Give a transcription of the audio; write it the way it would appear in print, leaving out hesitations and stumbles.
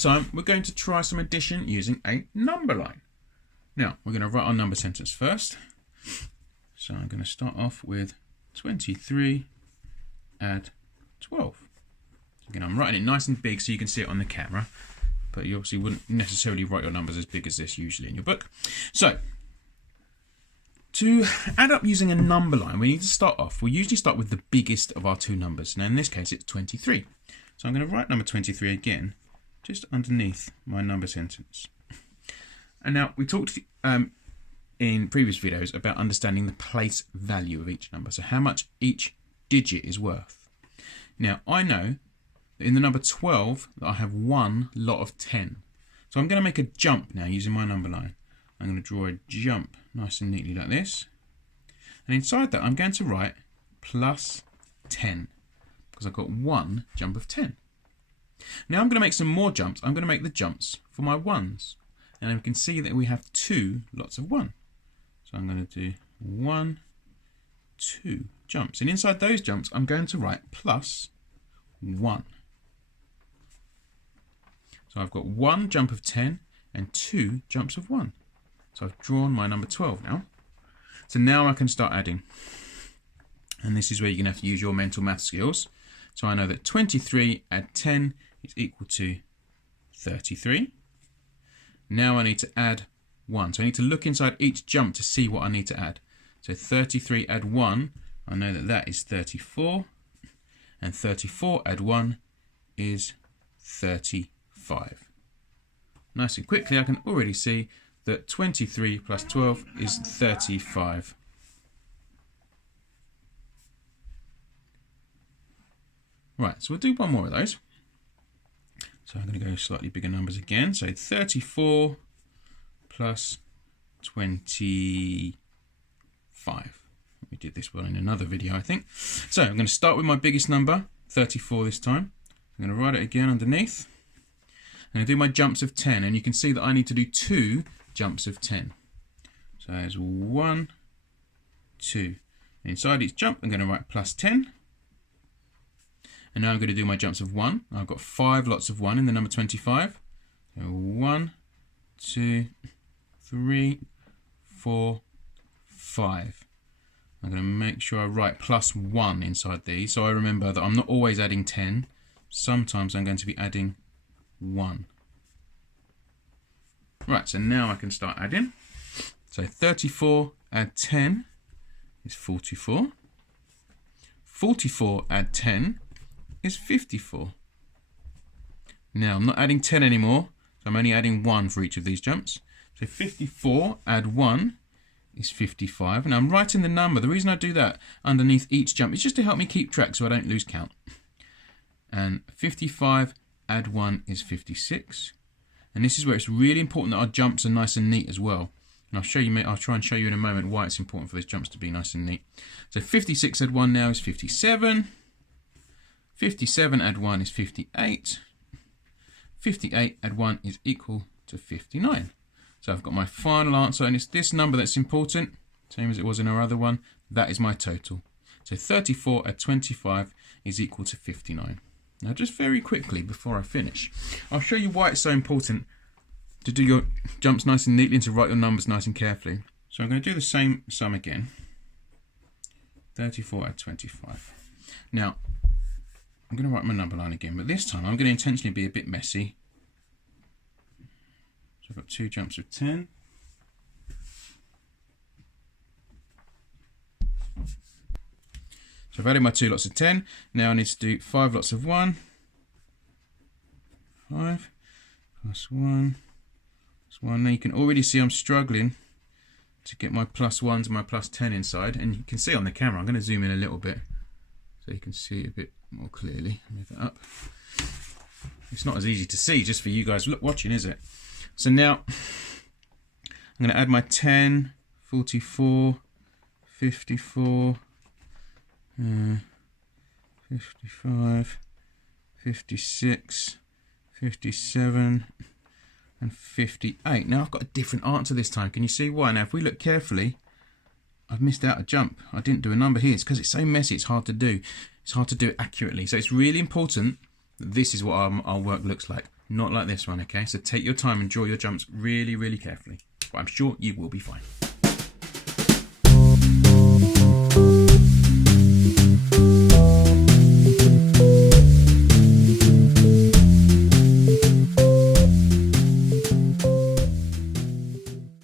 this time we're going to try some addition using a number line. Now we're going to write our number sentence first. So I'm going to start off with 23 add 12. Again, I'm writing it nice and big so you can see it on the camera, but you obviously wouldn't necessarily write your numbers as big as this usually in your book. So to add up using a number line, we need to start off. We usually start with the biggest of our two numbers. Now in this case it's 23. So I'm going to write number 23 again, just underneath my number sentence. And now we talked in previous videos about understanding the place value of each number, so how much each digit is worth. Now I know that in the number 12 that I have one lot of 10. So I'm going to make a jump now using my number line. I'm going to draw a jump nice and neatly like this. And inside that I'm going to write plus 10 because I've got one jump of 10. Now I'm going to make some more jumps. I'm going to make the jumps for my ones. And we can see that we have two lots of 1. So I'm going to do 1, 2 jumps. And inside those jumps, I'm going to write plus 1. So I've got one jump of 10 and two jumps of 1. So I've drawn my number 12 now. So now I can start adding. And this is where you're going to have to use your mental math skills. So I know that 23 add 10 is equal to 33. Now I need to add 1. So I need to look inside each jump to see what I need to add. So 33 add 1, I know that that is 34. And 34 add 1 is 35. Nice and quickly I can already see that 23 plus 12 is 35. Right, so we'll do one more of those. So I'm going to go slightly bigger numbers again. So 34 plus 25. We did this one in another video, I think. So I'm going to start with my biggest number, 34 this time. I'm going to write it again underneath. I'm going to do my jumps of 10, and you can see that I need to do two jumps of 10. So there's 1, 2. Inside each jump, I'm going to write plus 10. And now I'm going to do my jumps of 1. I've got 5 lots of 1 in the number 25. So 1, 2, 3, 4, 5. I'm going to make sure I write plus 1 inside these, so I remember that I'm not always adding 10. Sometimes I'm going to be adding 1. Right, so now I can start adding. So 34 add 10 is 44. 44 add 10 is 54. Now I'm not adding 10 anymore, so I'm only adding 1 for each of these jumps. So 54 add 1 is 55, and I'm writing the number. The reason I do that underneath each jump is just to help me keep track so I don't lose count. And 55 add 1 is 56. And this is where it's really important that our jumps are nice and neat as well. And I'll try and show you in a moment why it's important for those jumps to be nice and neat. So 56 add 1 now is 57. 57 add 1 is 58. 58 add 1 is equal to 59. So I've got my final answer, and it's this number that's important, same as it was in our other one. That is my total. So 34 add 25 is equal to 59. Now just very quickly before I finish, I'll show you why it's so important to do your jumps nice and neatly and to write your numbers nice and carefully. So I'm going to do the same sum again. 34 add 25. Now I'm going to write my number line again, but this time I'm going to intentionally be a bit messy. So I've got two jumps of 10. So I've added my two lots of 10. Now I need to do 5 lots of 1. 5 plus 1 plus 1. Now you can already see I'm struggling to get my plus 1 to my plus 10 inside. And you can see on the camera, I'm going to zoom in a little bit so you can see it a bit more clearly. Move that up. It's not as easy to see just for you guys watching, is it? So now I'm going to add my 10, 44, 54, 55, 56, 57, and 58. Now I've got a different answer this time. Can you see why? Now if we look carefully, I've missed out a jump. I didn't do a number here. It's because it's so messy, it's hard to do. It's hard to do it accurately. So it's really important that this is what our work looks like. Not like this one, okay? So take your time and draw your jumps really, really carefully. But I'm sure you will be fine.